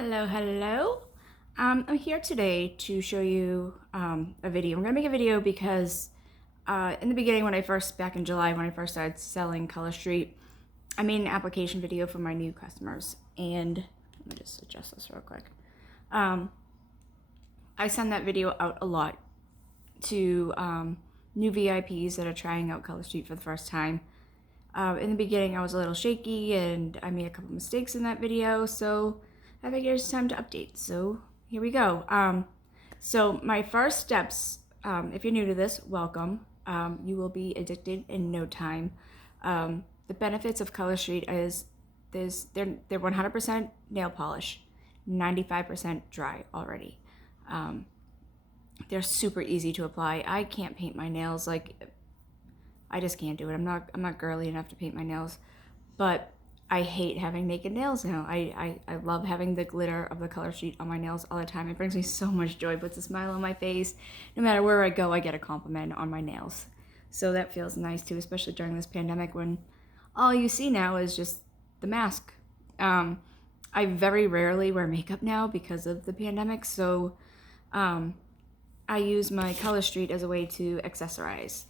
Hello. I'm here today to show you a video. I'm gonna make a video because in the beginning, back in July, when I first started selling Color Street, I made an application video for my new customers. And let me just adjust this real quick. I send that video out a lot to new VIPs that are trying out Color Street for the first time. In the beginning, I was a little shaky and I made a couple mistakes in that video, so I figured it's time to update. So here we go. So my first steps, if you're new to this, welcome. You will be addicted in no time. The benefits of Color Street is they're 100% nail polish, 95% dry already. They're super easy to apply. I can't paint my nails, I just can't do it. I'm not girly enough to paint my nails, but I hate having naked nails now. I love having the glitter of the Color Street on my nails all the time. It brings me so much joy, puts a smile on my face. No matter where I go, I get a compliment on my nails. So that feels nice too, especially during this pandemic when all you see now is just the mask. I very rarely wear makeup now because of the pandemic, so I use my Color Street as a way to accessorize.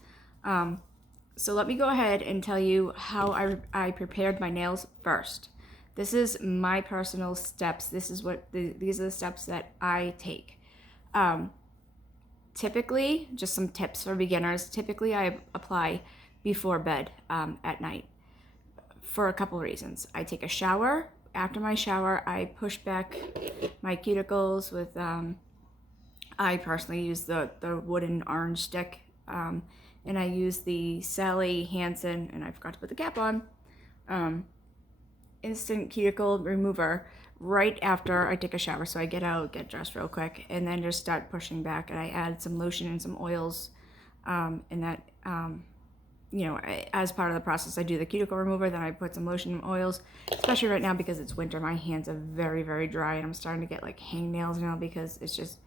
So let me go ahead and tell you how I prepared my nails first. This is my personal steps. These are the steps that I take. Typically, just some tips for beginners. Typically, I apply before bed at night for a couple reasons. I take a shower. After my shower, I push back my cuticles with, I personally use the wooden orange stick. And I use the Sally Hansen, and I forgot to put the cap on, instant cuticle remover right after I take a shower. So I get out, get dressed real quick, and then just start pushing back. And I add some lotion and some oils, and that, as part of the process, I do the cuticle remover, then I put some lotion and oils, especially right now because it's winter. My hands are very, very dry, and I'm starting to get like hangnails now because it's just,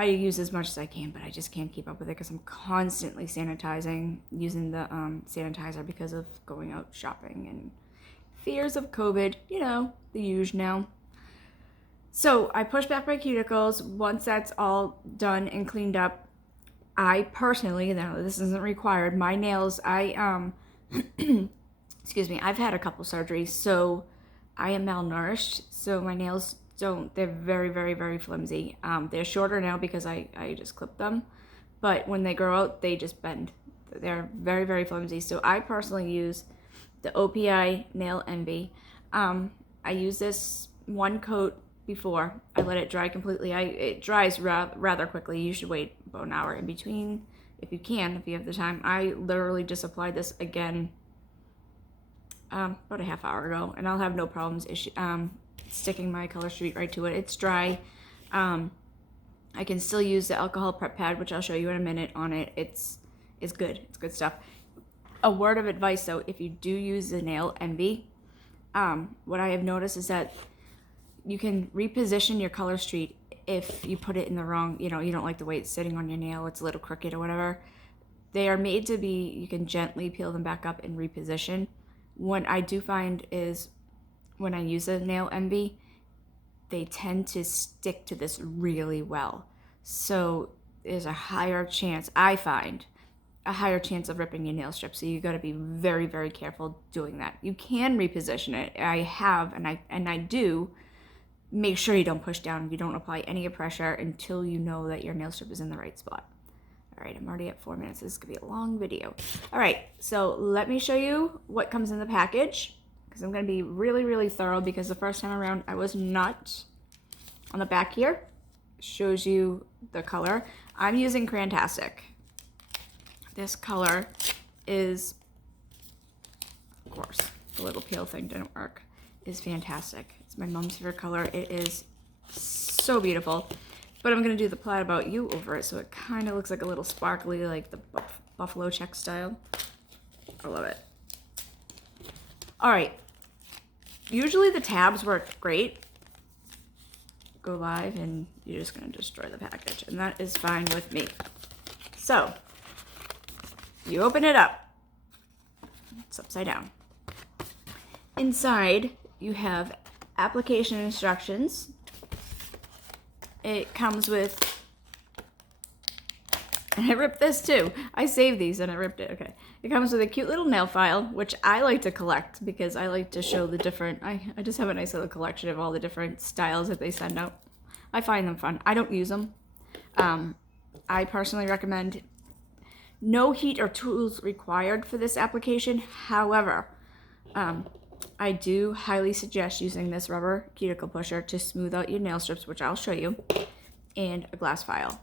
I use as much as I can, but I just can't keep up with it because I'm constantly sanitizing, using the sanitizer because of going out shopping and fears of COVID, the usual now. So I push back my cuticles. Once that's all done and cleaned up, I personally, now this isn't required, my nails, excuse me, I've had a couple surgeries, so I am malnourished, so my nails they're very, very, very flimsy. They're shorter now because I just clip them, but when they grow out, they just bend. They're very, very flimsy. So I personally use the OPI Nail Envy. I use this one coat before I let it dry completely. It dries rather quickly. You should wait about an hour in between if you can, if you have the time. I literally just applied this again about a half hour ago, and I'll have no problems sticking my Color Street right to it. It's dry. I can still use the alcohol prep pad, which I'll show you in a minute on it. It's good. It's good stuff. A word of advice though, if you do use the Nail Envy, what I have noticed is that you can reposition your Color Street if you put it in the wrong, you don't like the way it's sitting on your nail, it's a little crooked or whatever. They are made to be, you can gently peel them back up and reposition. What I do find is when I use a Nail Envy, they tend to stick to this really well. So there's a higher chance, I find, a higher chance of ripping your nail strip. So you got to be very, very careful doing that. You can reposition it. I have, and I do. Make sure you don't push down. You don't apply any pressure until you know that your nail strip is in the right spot. All right, I'm already at 4 minutes. This is gonna be a long video. All right, so let me show you what comes in the package, because I'm going to be really, really thorough, because the first time around I was not. On the back here shows you the color. I'm using Crantastic. This color is, of course, the little peel thing didn't work, is fantastic. It's my mom's favorite color. It is so beautiful. But I'm going to do the Plaid About You over it, so it kind of looks like a little sparkly, like the buffalo check style. I love it. All right. Usually the tabs work great. Go live and you're just going to destroy the package, and that is fine with me. So you open it up. It's upside down. Inside you have application instructions. It comes with, and I ripped this too. I saved these and I ripped it. Okay. It comes with a cute little nail file, which I like to collect because I like to show the different, I just have a nice little collection of all the different styles that they send out. I find them fun. I don't use them. I personally recommend no heat or tools required for this application. However, I do highly suggest using this rubber cuticle pusher to smooth out your nail strips, which I'll show you, and a glass file.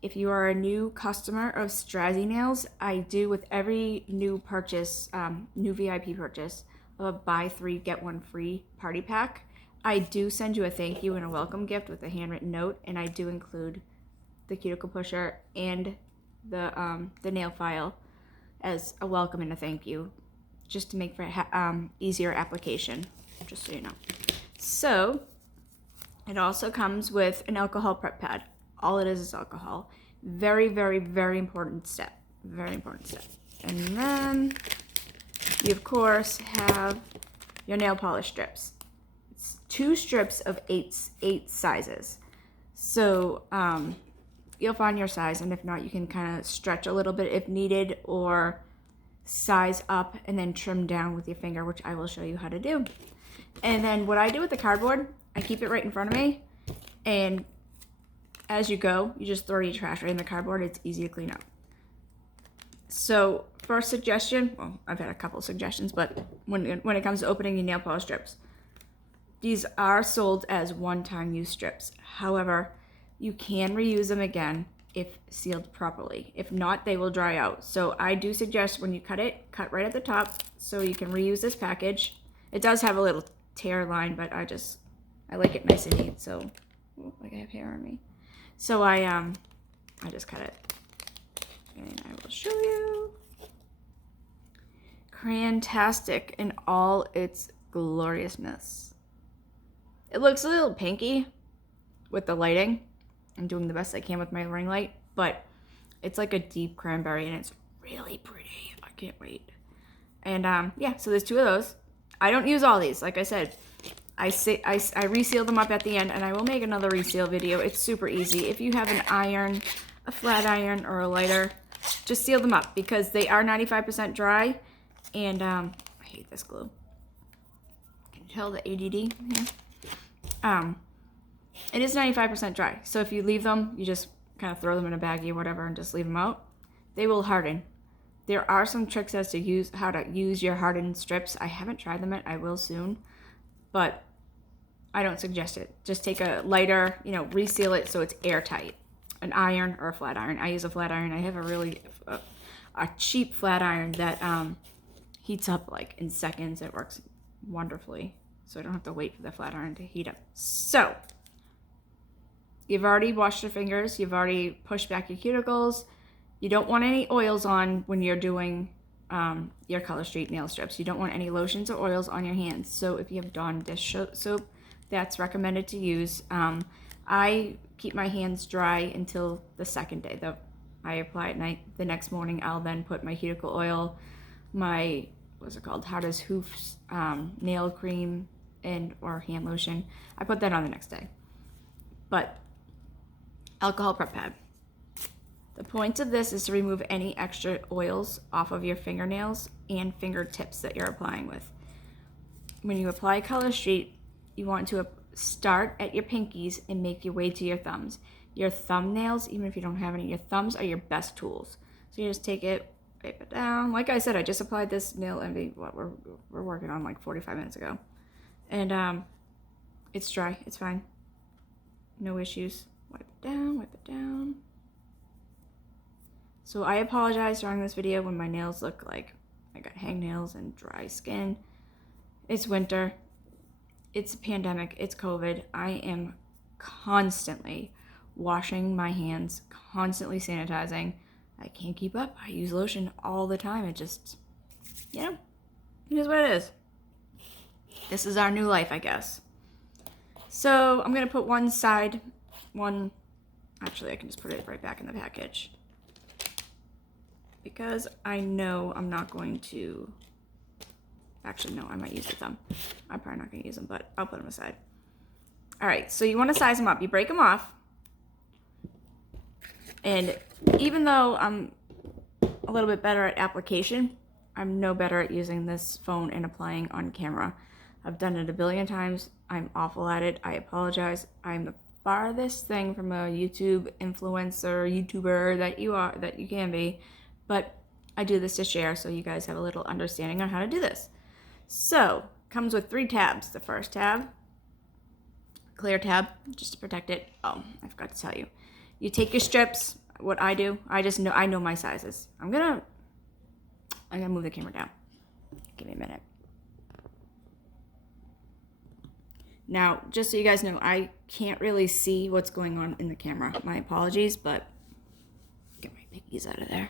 If you are a new customer of Strazzy Nails, I do with every new purchase, new VIP purchase of a buy 3 get 1 free party pack, I do send you a thank you and a welcome gift with a handwritten note, and I do include the cuticle pusher and the nail file as a welcome and a thank you, just to make for easier application, just so you know. So it also comes with an alcohol prep pad. All it is alcohol. Very, very, very important step. Very important step. And then you of course have your nail polish strips. It's 2 strips of 8 sizes. So you'll find your size, and if not, you can kind of stretch a little bit if needed, or size up and then trim down with your finger, which I will show you how to do. And then what I do with the cardboard, I keep it right in front of me, and as you go, you just throw your trash right in the cardboard. It's easy to clean up. So first suggestion, well, I've had a couple suggestions, but when it comes to opening your nail polish strips, these are sold as one-time use strips. However, you can reuse them again if sealed properly. If not, they will dry out. So I do suggest when you cut it, cut right at the top so you can reuse this package. It does have a little tear line, but I like it nice and neat. So, like I have hair on me. So I just cut it, and I will show you. Crayon-tastic in all its gloriousness. It looks a little pinky with the lighting. I'm doing the best I can with my ring light, but it's like a deep cranberry, and it's really pretty. I can't wait. And yeah, so there's 2 of those. I don't use all these, like I said. I reseal them up at the end, and I will make another reseal video. It's super easy. If you have an iron, a flat iron, or a lighter, just seal them up because they are 95% dry. And I hate this glue. Can you tell the ADD here? It is 95% dry. So if you leave them, you just kind of throw them in a baggie or whatever and just leave them out, they will harden. There are some tricks as to how to use your hardened strips. I haven't tried them yet. I will soon, but I don't suggest it. Just take a lighter, reseal it so it's airtight. An iron or a flat iron. I use a flat iron. I have a really a cheap flat iron that heats up like in seconds. It works wonderfully, so I don't have to wait for the flat iron to heat up. So you've already washed your fingers. You've already pushed back your cuticles. You don't want any oils on when you're doing your Color Street nail strips. You don't want any lotions or oils on your hands. So if you have Dawn dish soap, that's recommended to use. I keep my hands dry until the second day. I apply at night. The next morning, I'll then put my cuticle oil, my, what's it called, How Does Hoofs nail cream, or hand lotion. I put that on the next day. But alcohol prep pad. The point of this is to remove any extra oils off of your fingernails and fingertips that you're applying with. When you apply Color Street, you want to start at your pinkies and make your way to your thumbs. Your thumbnails, even if you don't have any, your thumbs are your best tools. So you just take it, wipe it down. Like I said, I just applied this nail envy, what we're working on like 45 minutes ago. And it's dry, it's fine. No issues. Wipe it down, wipe it down. So I apologize during this video when my nails look like I got hangnails and dry skin. It's winter. It's a pandemic. It's COVID. I am constantly washing my hands, constantly sanitizing. I can't keep up. I use lotion all the time. It just, it is what it is. This is our new life, I guess. So I'm going to put actually I can just put it right back in the package, because I know I'm not going to Actually, no, I might use the thumb. I'm probably not going to use them, but I'll put them aside. All right, so you want to size them up. You break them off. And even though I'm a little bit better at application, I'm no better at using this phone and applying on camera. I've done it a billion times. I'm awful at it. I apologize. I'm the farthest thing from a YouTube influencer, YouTuber that you can be, but I do this to share so you guys have a little understanding on how to do this. So, comes with 3 tabs. The first tab, clear tab, just to protect it. Oh, I forgot to tell you. You take your strips. What I do, I know my sizes. I'm gonna move the camera down. Give me a minute. Now, just so you guys know, I can't really see what's going on in the camera. My apologies, but get my piggies out of there.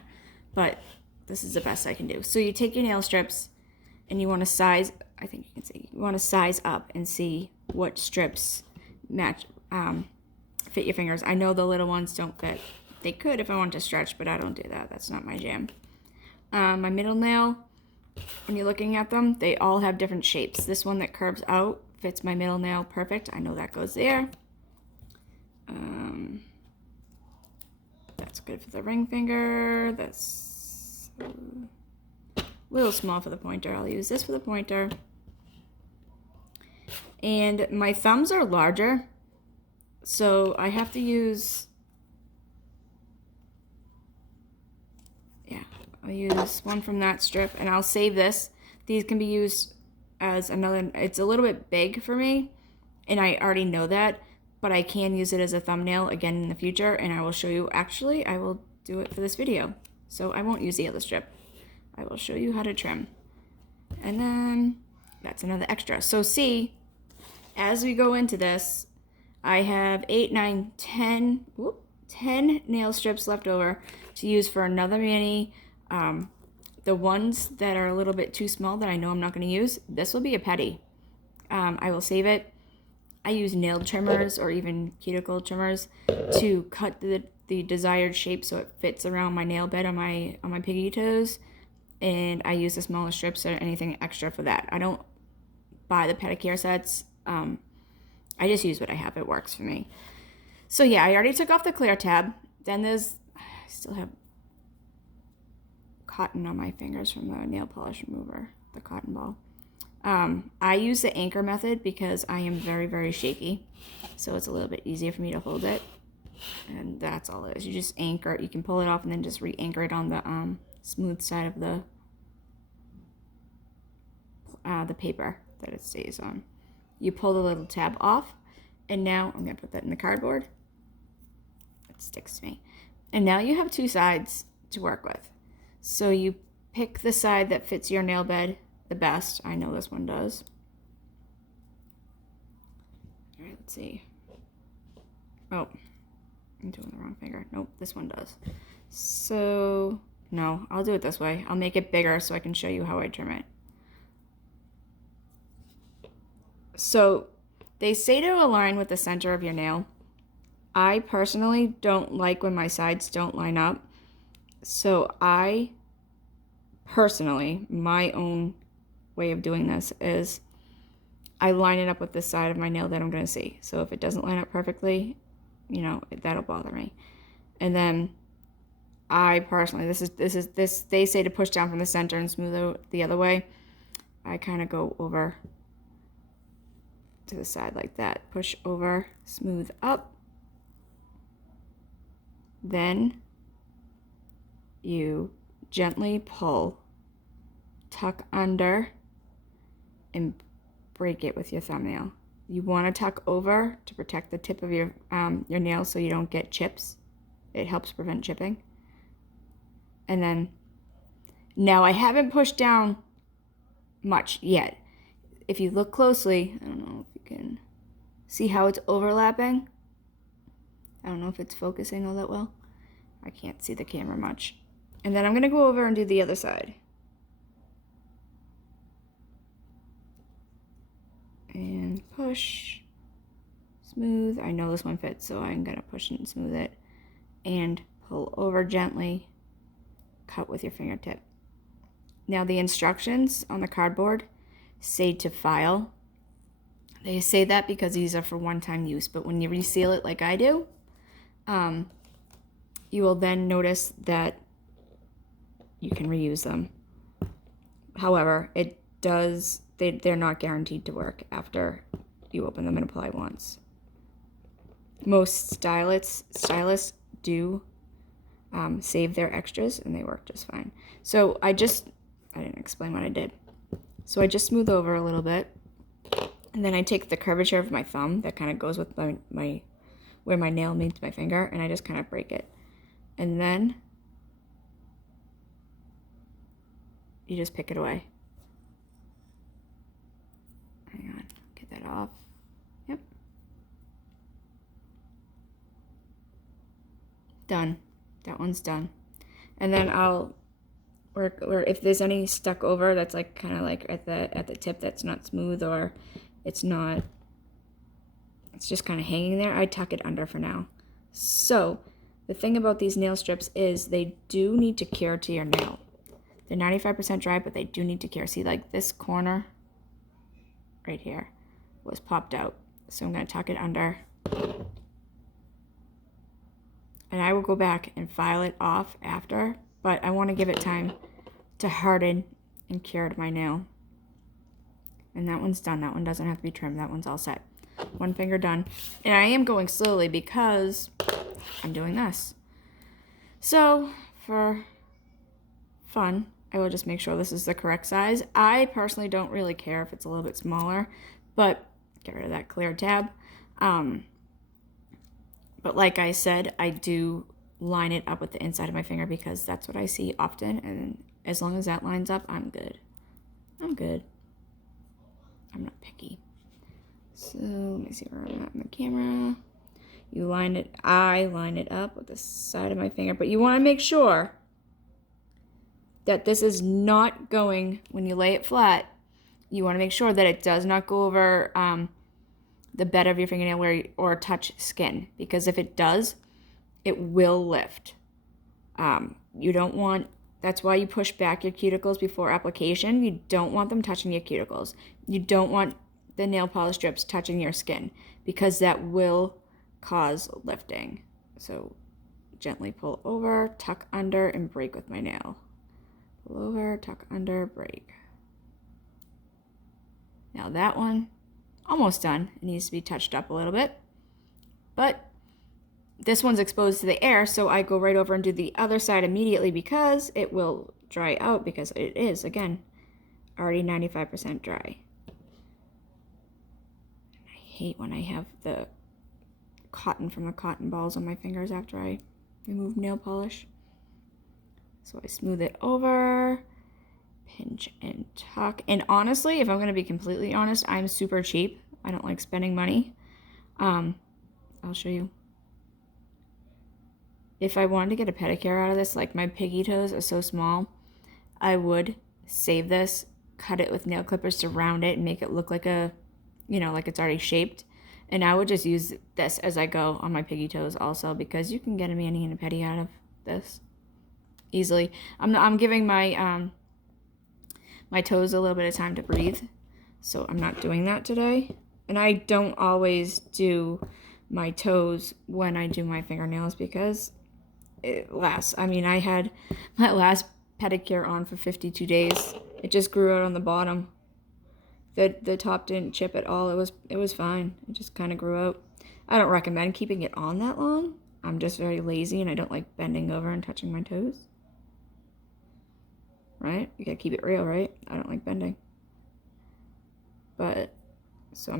But this is the best I can do. So you take your nail strips and you want to size, I think you can see, you want to size up and see what strips match, fit your fingers. I know the little ones don't fit. They could if I want to stretch, but I don't do that. That's not my jam. My middle nail, when you're looking at them, they all have different shapes. This one that curves out fits my middle nail perfect. I know that goes there. That's good for the ring finger. That's a little small for the pointer. I'll use this for the pointer. And my thumbs are larger, so I have to use, I'll use one from that strip, and I'll save this. These can be used as another, it's a little bit big for me, and I already know that, but I can use it as a thumbnail again in the future, and I will show you. Actually, I will do it for this video, so I won't use the other strip. I will show you how to trim. And then that's another extra. So see, as we go into this, I have 8, 9, 10, 10 nail strips left over to use for another mani. The ones that are a little bit too small that I know I'm not going to use, this will be a petty. I will save it. I use nail trimmers or even cuticle trimmers to cut the desired shape so it fits around my nail bed on my piggy toes. And I use the smaller strips or anything extra for that. I don't buy the pedicure sets. I just use what I have. It works for me. So yeah, I already took off the clear tab. Then I still have cotton on my fingers from the nail polish remover, the cotton ball. I use the anchor method because I am very, very shaky. So it's a little bit easier for me to hold it. And that's all it is. You just anchor it. You can pull it off and then just re-anchor it on the smooth side of the paper that it stays on. You pull the little tab off, and now I'm going to put that in the cardboard. It sticks to me. And now you have 2 sides to work with. So you pick the side that fits your nail bed the best. I know this one does. All right, let's see. Oh, I'm doing the wrong finger. Nope, this one does. So, no, I'll do it this way. I'll make it bigger so I can show you how I trim it. So, they say to align with the center of your nail. I personally don't like when my sides don't line up. So I personally, my own way of doing this is I line it up with the side of my nail that I'm going to see. So if it doesn't line up perfectly, you know, that'll bother me. And then I personally, this they say to push down from the center and smooth out the other way. I kind of go over to the side like that. Push over, smooth up. Then you gently pull, tuck under, and break it with your thumbnail. You want to tuck over to protect the tip of your nail so you don't get chips. It helps prevent chipping. And then, now I haven't pushed down much yet. If you look closely, I don't know if you can see how it's overlapping. I don't know if it's focusing all that well. I can't see the camera much. And then I'm going to go over and do the other side. And push, smooth. I know this one fits, so I'm going to push it and smooth it. And pull over gently, cut with your fingertip. Now the instructions on the cardboard, say to file. They say that because these are for one-time use, but when you reseal it like I do, you will then notice that you can reuse them. However, they're not guaranteed to work after you open them and apply once. Most stylists do save their extras, and they work just fine. So I didn't explain what I did. So I just smooth over a little bit, and then I take the curvature of my thumb that kind of goes with my where my nail meets my finger, and I just kind of break it. And then you just pick it away. Hang on, get that off. Yep. Done. That one's done. And then I'll work, or if there's any stuck over that's like kind of like at the tip that's not smooth, or it's just kind of hanging there, I tuck it under for now. So the thing about these nail strips is they do need to cure to your nail. They're 95% dry, but they do need to cure. See, like this corner right here was popped out. So I'm going to tuck it under. And I will go back and file it off after, but I want to give it time to harden and cure to my nail. And that one's done. That one doesn't have to be trimmed. That one's all set. One finger done. And I am going slowly because I'm doing this. So for fun, I will just make sure this is the correct size. I personally don't really care if it's a little bit smaller, but get rid of that clear tab. But like I said, I do line it up with the inside of my finger because that's what I see often. And as long as that lines up, I'm good. I'm good. I'm not picky. So let me see where I'm at in the camera. I line it up with the side of my finger, but you want to make sure that this is not going, when you lay it flat, you want to make sure that it does not go over the bed of your fingernail or touch skin, because if it does, it will lift. You don't want, that's why you push back your cuticles before application. You don't want them touching your cuticles. You don't want the nail polish strips touching your skin, because that will cause lifting. So gently pull over, tuck under, and break with my nail. Pull over, tuck under, break. Now that one, almost done. It needs to be touched up a little bit. But this one's exposed to the air, so I go right over and do the other side immediately because it will dry out, because it is, again, already 95% dry. I hate when I have the cotton from the cotton balls on my fingers after I remove nail polish. So I smooth it over, pinch and tuck. And honestly, if I'm going to be completely honest, I'm super cheap. I don't like spending money. I'll show you. If I wanted to get a pedicure out of this, like my piggy toes are so small, I would save this, cut it with nail clippers to round it and make it look like like it's already shaped. And I would just use this as I go on my piggy toes also, because you can get a mani and a pedi out of this easily. I'm giving my my toes a little bit of time to breathe, so I'm not doing that today. And I don't always do my toes when I do my fingernails because it lasts. I mean, I had my last pedicure on for 52 days. It just grew out on the bottom. The top didn't chip at all. It was fine. It just kind of grew out. I don't recommend keeping it on that long. I'm just very lazy and I don't like bending over and touching my toes. Right? You gotta keep it real, right? I don't like bending. But, so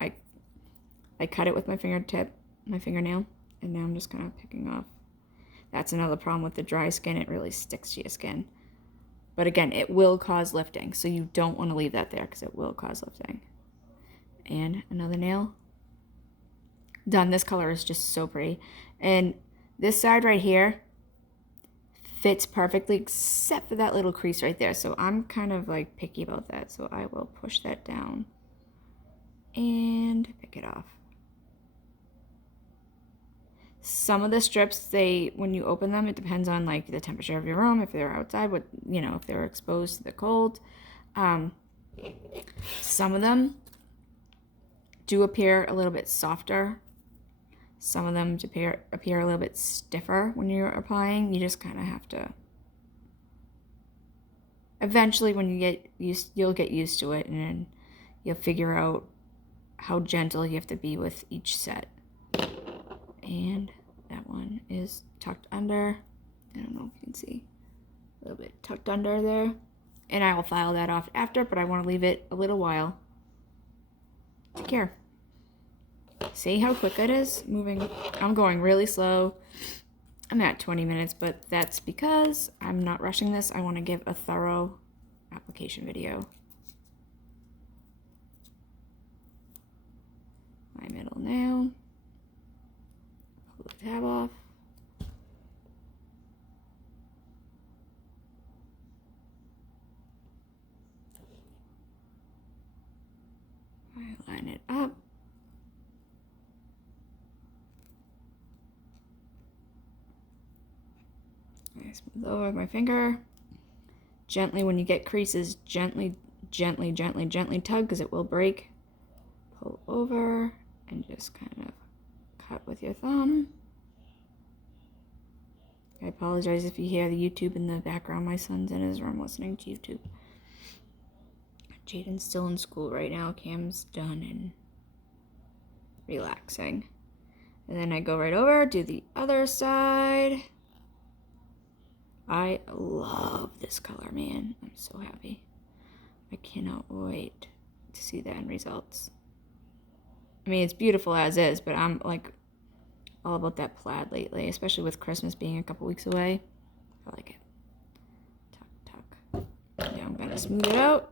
I cut it with my fingernail, and now I'm just kind of picking off. That's another problem with the dry skin. It really sticks to your skin. But again, it will cause lifting, so you don't want to leave that there because it will cause lifting. And another nail. Done. This color is just so pretty. And this side right here fits perfectly except for that little crease right there. So I'm kind of like picky about that. So I will push that down and pick it off. Some of the strips, when you open them, it depends on like the temperature of your room, if they're outside, if they're exposed to the cold. Some of them do appear a little bit softer. Some of them appear a little bit stiffer when you're applying. You just kind of have to. Eventually, when you get used, you'll get used to it, and then you'll figure out how gentle you have to be with each set. And that one is tucked under. I don't know if you can see a little bit tucked under there. And I will file that off after, but I want to leave it a little while to cure. See how quick it is moving? I'm going really slow. I'm at 20 minutes, but that's because I'm not rushing this. I want to give a thorough application video. My middle now. Pull the tab off. I line it up. I smooth over my finger. Gently, when you get creases, gently tug because it will break. Pull over and just kind of cut with your thumb. I apologize if you hear the YouTube in the background. My son's in his room listening to YouTube. Jaden's still in school right now. Cam's done and relaxing. And then I go right over, do the other side. I love this color, man. I'm so happy. I cannot wait to see the end results. I mean, it's beautiful as is, but I'm like all about that plaid lately, especially with Christmas being a couple weeks away. I like it. Tuck, tuck. Now I'm gonna smooth it out.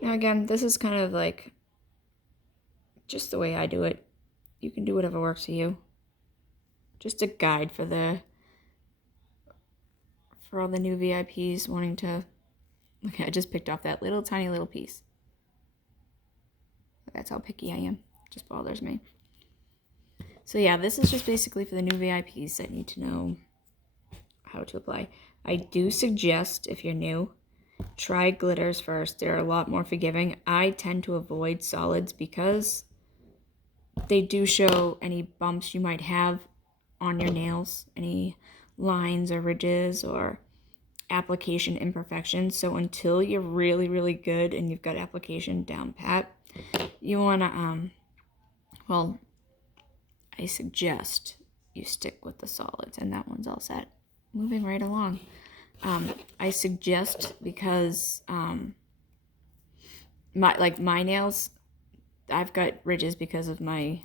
Now again, this is kind of like just the way I do it. You can do whatever works for you. Just a guide for all the new VIPs wanting to. Okay, I just picked off that tiny little piece. That's how picky I am. It just bothers me. So yeah, this is just basically for the new VIPs that need to know how to apply. I do suggest, if you're new, try glitters first. They're a lot more forgiving. I tend to avoid solids because they do show any bumps you might have on your nails, any lines or ridges or application imperfections. So until you're really, really good and you've got application down pat, you want to, well, I suggest you stick with the solids, and that one's all set. Moving right along. I suggest because my nails, I've got ridges because of my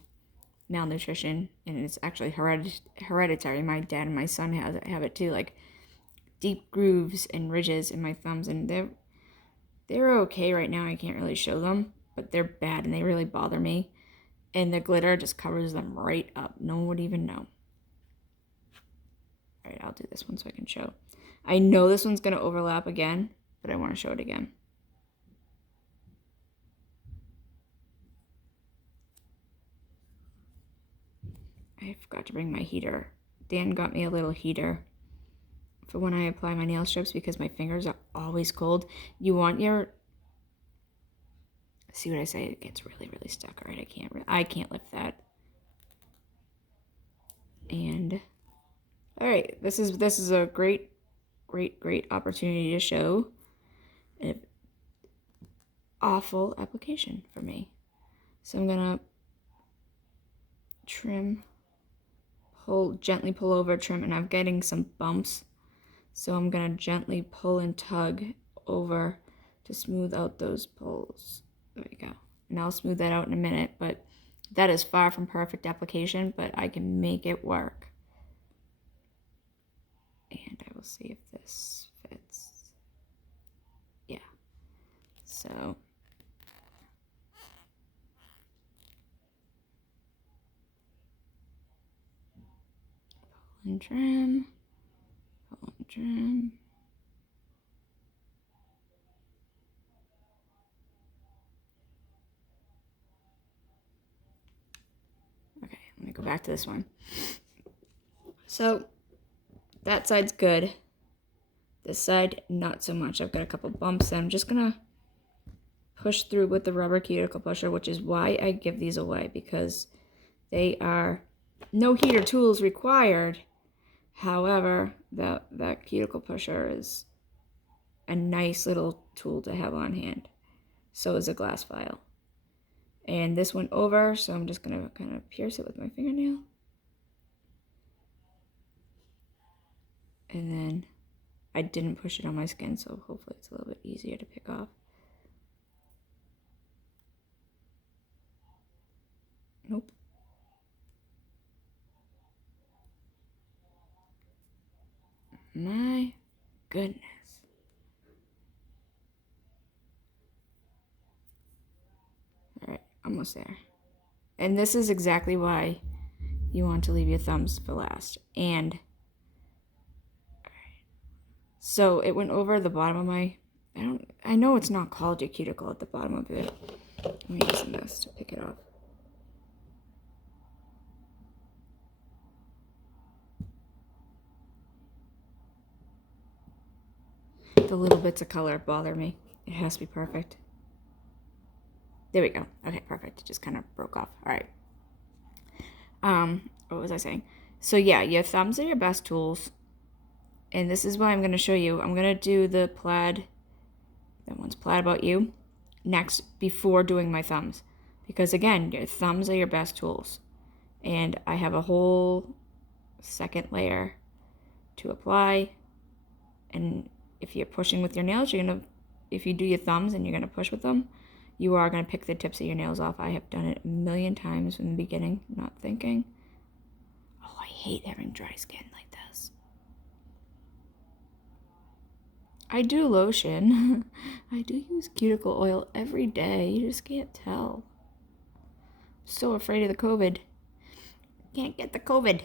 malnutrition, and it's actually hereditary. My dad and my son have it too, like deep grooves and ridges in my thumbs, and they're okay right now. I can't really show them, but they're bad and they really bother me. And the glitter just covers them right up. No one would even know. All right, I'll do this one so I can show. I know this one's gonna overlap again, but I want to show it again. I forgot to bring my heater. Dan got me a little heater for when I apply my nail strips because my fingers are always cold. You want your, see what I say? It gets really, really stuck. All right, I can't lift that. And all right, this is a great opportunity to show an awful application for me. So I'm gonna trim, gently pull over, trim, and I'm getting some bumps. So I'm gonna gently pull and tug over to smooth out those pulls. There we go. And I'll smooth that out in a minute, but that is far from perfect application, but I can make it work. And I will see if this fits. Yeah. So pull and trim, pull and trim. Okay, let me go back to this one. So that side's good. This side, not so much. I've got a couple bumps that I'm just gonna push through with the rubber cuticle pusher, which is why I give these away, because they are no heater tools required. However, that cuticle pusher is a nice little tool to have on hand. So is a glass file. And this went over, so I'm just gonna kind of pierce it with my fingernail. And then I didn't push it on my skin, so hopefully it's a little bit easier to pick off. Nope. My goodness. All right, almost there. And this is exactly why you want to leave your thumbs for last. And so it went over the bottom of my, I know it's not called your cuticle at the bottom of it. I'm using this to pick it off. The little bits of color bother me. It has to be perfect. There we go. Okay, perfect. It just kind of broke off. All right. What was I saying? So yeah, your thumbs are your best tools. And this is what I'm going to show you. I'm going to do the plaid, that one's plaid about you, next before doing my thumbs. Because again, your thumbs are your best tools. And I have a whole second layer to apply. And if you're pushing with your nails, if you do your thumbs and you're going to push with them, you are going to pick the tips of your nails off. I have done it a million times in the beginning, not thinking. Oh, I hate having dry skin like this. I do lotion. I do use cuticle oil every day. You just can't tell. I'm so afraid of the COVID. Can't get the COVID.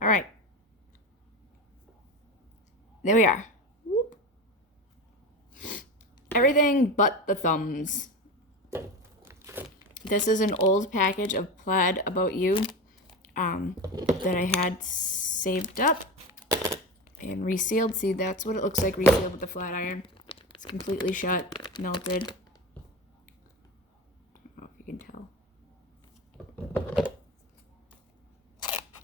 All right. There we are. Whoop. Everything but the thumbs. This is an old package of plaid about you that I had saved up and resealed. See, that's what it looks like resealed with the flat iron. It's completely shut, melted. I don't know if you can tell.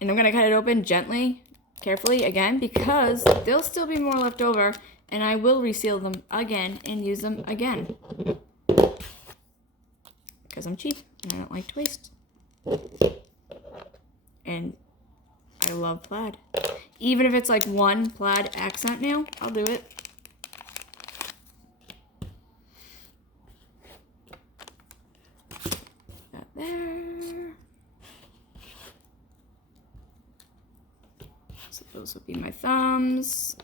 And I'm going to cut it open gently, carefully again, because there'll still be more left over, and I will reseal them again and use them again. Because I'm cheap and I don't like to waste. And I love plaid. Even if it's like one plaid accent nail, I'll do it. That there. So those will be my thumbs.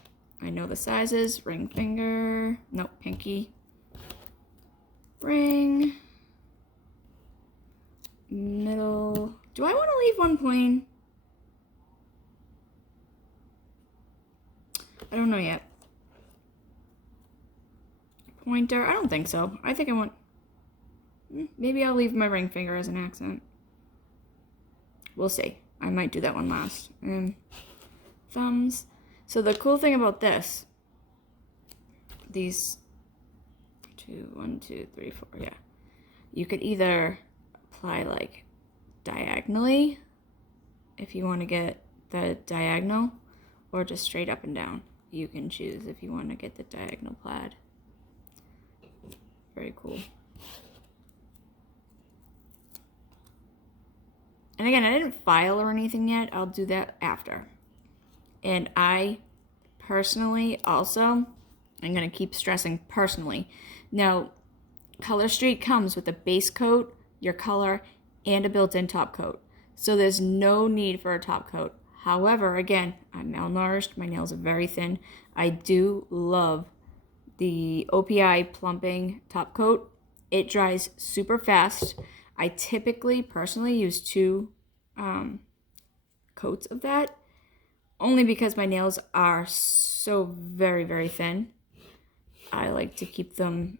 I know the sizes. Ring finger. Nope, pinky. Ring. Middle. Do I want to leave one plain? I don't know yet. Pointer. I don't think so. I think I want... Maybe I'll leave my ring finger as an accent. We'll see. I might do that one last. Thumbs. So the cool thing about this, these 1, 2, 3, 4, yeah. You could either apply like diagonally if you want to get the diagonal, or just straight up and down. You can choose if you want to get the diagonal plaid. Very cool. And again, I didn't file or anything yet. I'll do that after. And I personally also, I'm going to keep stressing personally. Now, Color Street comes with a base coat, your color, and a built-in top coat. So there's no need for a top coat. However, again, I'm malnourished. My nails are very thin. I do love the OPI plumping top coat. It dries super fast. I typically, personally, use 2 coats of that, only because my nails are so very, very thin. I like to keep them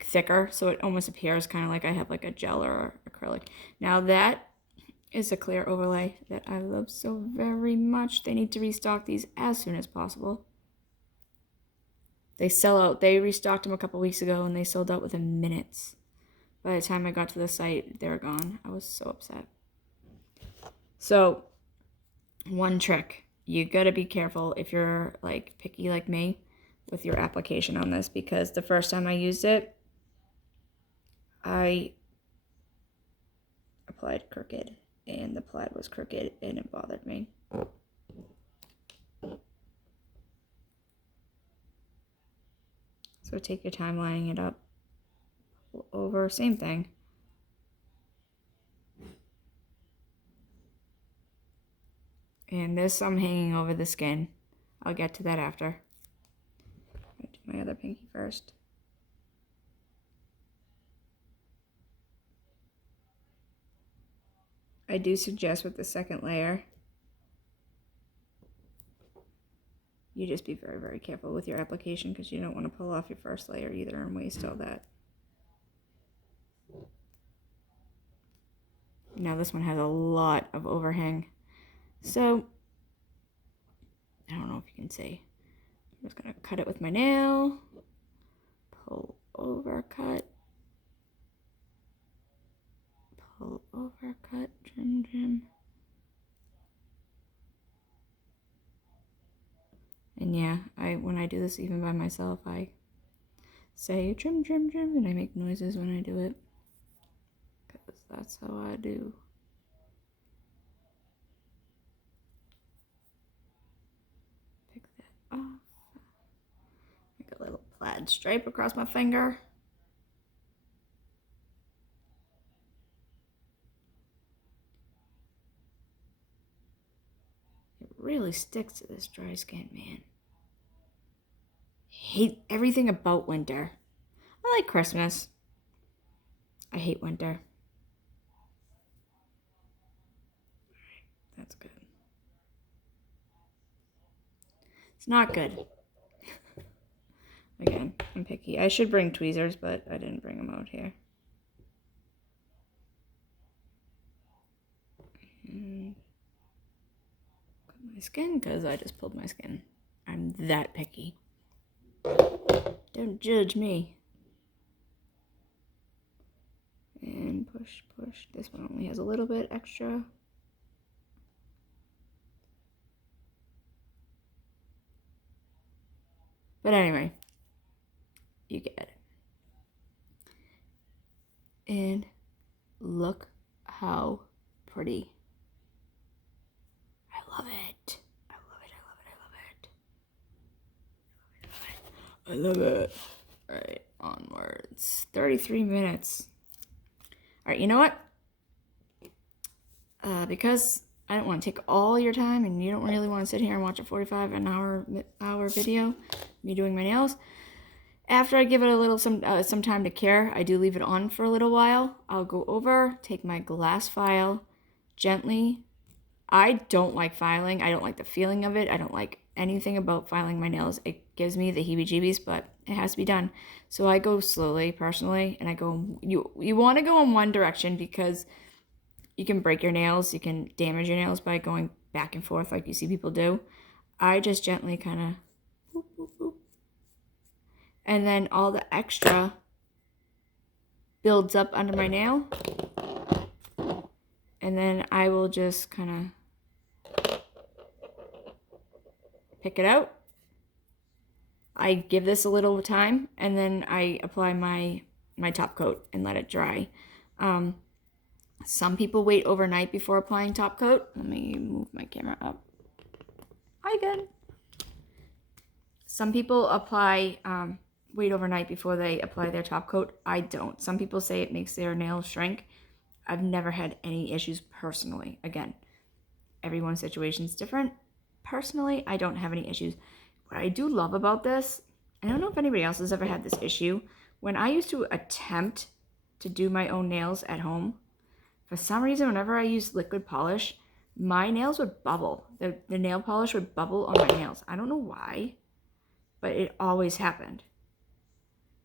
thicker, so it almost appears kind of like I have like a gel or acrylic. Now that is a clear overlay that I love so very much. They need to restock these as soon as possible. They sell out. They restocked them a couple weeks ago and they sold out within minutes. By the time I got to the site, they were gone. I was so upset. So, one trick. You gotta be careful if you're like picky like me with your application on this, because the first time I used it, I applied crooked and the plaid was crooked and it bothered me. So take your time lining it up over, same thing. And there's some hanging over the skin. I'll get to that after. I'll do my other pinky first. I do suggest with the second layer, you just be very, very careful with your application because you don't want to pull off your first layer either and waste all that. Now this one has a lot of overhang. So, I don't know if you can see. I'm just going to cut it with my nail. Pull over, cut. Pull over, cut, trim, trim. And yeah, when I do this even by myself, I say trim, trim, trim, and I make noises when I do it. Because that's how I do. Pick that off. Make a little plaid stripe across my finger. It really sticks to this dry skin, man. Hate everything about winter. I like Christmas. I hate winter. That's good. It's not good. Again, I'm picky. I should bring tweezers, but I didn't bring them out here. And cut my skin because I just pulled my skin. I'm that picky. Don't judge me. And push, push. This one only has a little bit extra. But anyway, you get it. And look how pretty. I love it. I love it, I love it, I love it. I love it. All right, onwards. 33 minutes. All right, you know what? Because I don't want to take all your time and you don't really want to sit here and watch a 45 an hour video, me doing my nails. After I give it a little some time to cure, I do leave it on for a little while. I'll go over, take my glass file, gently. I don't like filing. I don't like the feeling of it. I don't like anything about filing my nails. It gives me the heebie-jeebies, but it has to be done. So I go slowly, personally, and I go, you want to go in one direction because you can break your nails. You can damage your nails by going back and forth like you see people do. I just gently kind of boop, boop, boop. And then all the extra builds up under my nail. And then I will just kind of pick it out. I give this a little time and then I apply my top coat and let it dry. Some people wait overnight before applying top coat. Let me move my camera up. Hi, good. Some people wait overnight before they apply their top coat. I don't. Some people say it makes their nails shrink. I've never had any issues personally. Again, everyone's situation is different. Personally, I don't have any issues. What I do love about this, I don't know if anybody else has ever had this issue. When I used to attempt to do my own nails at home, for some reason, whenever I used liquid polish, my nails would bubble. The nail polish would bubble on my nails. I don't know why, but it always happened.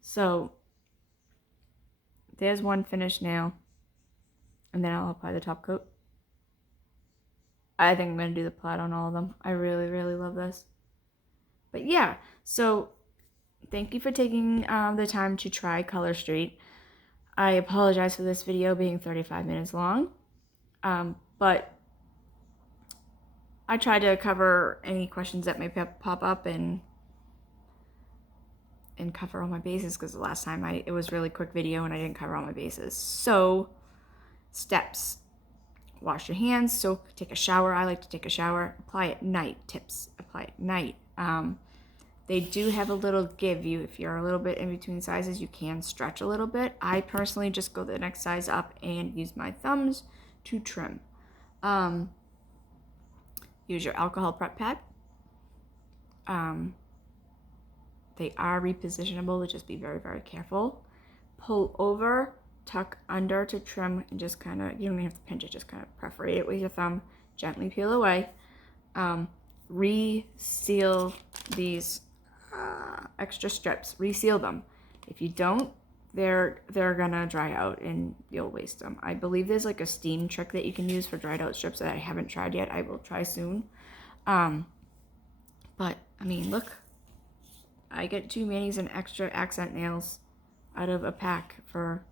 So there's one finished nail, and then I'll apply the top coat. I think I'm going to do the plaid on all of them. I really, really love this. But yeah, so thank you for taking the time to try Color Street. I apologize for this video being 35 minutes long, but I tried to cover any questions that may pop up and cover all my bases, because the last time it was a really quick video and I didn't cover all my bases. So, steps. Wash your hands, soak, take a shower. I like to take a shower. Apply at night. Tips. Apply at night. They do have a little give you. If you're a little bit in between sizes, you can stretch a little bit. I personally just go the next size up and use my thumbs to trim. Use your alcohol prep pad. They are repositionable, so just be very, very careful. Pull over, tuck under to trim, and just kind of, you don't even have to pinch it, just kind of perforate it with your thumb, gently peel away. Reseal these extra strips, reseal them. If you don't, they're gonna dry out and you'll waste them. I believe there's like a steam trick that you can use for dried out strips that I haven't tried yet. I will try soon. But I mean, look, I get 2 minis and extra accent nails out of a pack. For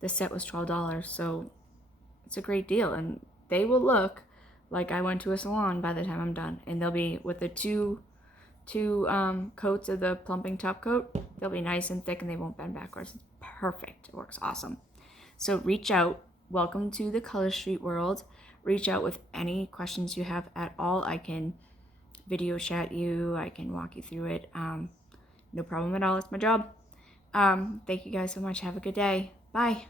this set was $12, so it's a great deal, and they will look like I went to a salon by the time I'm done. And they'll be with the two coats of the plumping top coat. They'll be nice and thick and they won't bend backwards. It's perfect. It works awesome. So reach out. Welcome to the Color Street world. Reach out with any questions you have at all. I can video chat you. I can walk you through it. No problem at all. It's my job. Thank you guys so much. Have a good day. Bye.